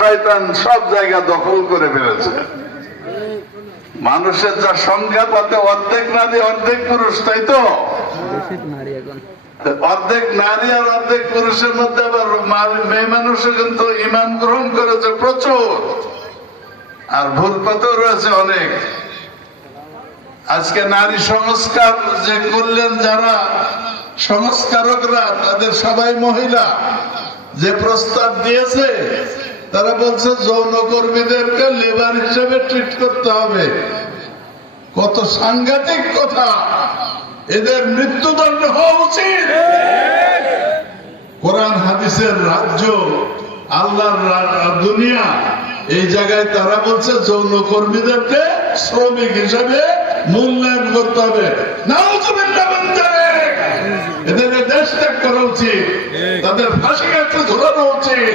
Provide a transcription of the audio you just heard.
শয়তান সব জায়গা দখল করে ফেলেছে। মানুষের যা সংখ্যা, তাতে অর্ধেক নারী, অর্ধেক পুরুষ, তাই তো? অর্ধেক নারী আর অর্ধেক পুরুষের মধ্যে আবার মেয়ে মানুষও কিন্তু ইমান গ্রহণ করেছে প্রচুর। আর ভুল পথেও রয়েছে অনেক। আজকে নারী সংস্কার যে করলেন যারা, সংস্কারকরা, তাদের সবাই মহিলা। যে প্রস্তাব দিয়েছে তারা বলছে যৌন কর্মীদেরকে লেবার হিসেবে ট্রিট করতে হবে। কত সাংঘাতিক কথা। এদের মৃত্যুদণ্ড হওয়া উচিত। কোরআন, হাদিসের রাজ্য, আল্লাহর রা- দুনিয়া, এই জায়গায় তারা বলছে যৌন কর্মীদেরকে শ্রমিক হিসেবে মূল্যায়ন করতে হবে। না এদের দেশ ত্যাগ করা উচিত তাদের ফাঁসি কাছে ঝোলানো উচিত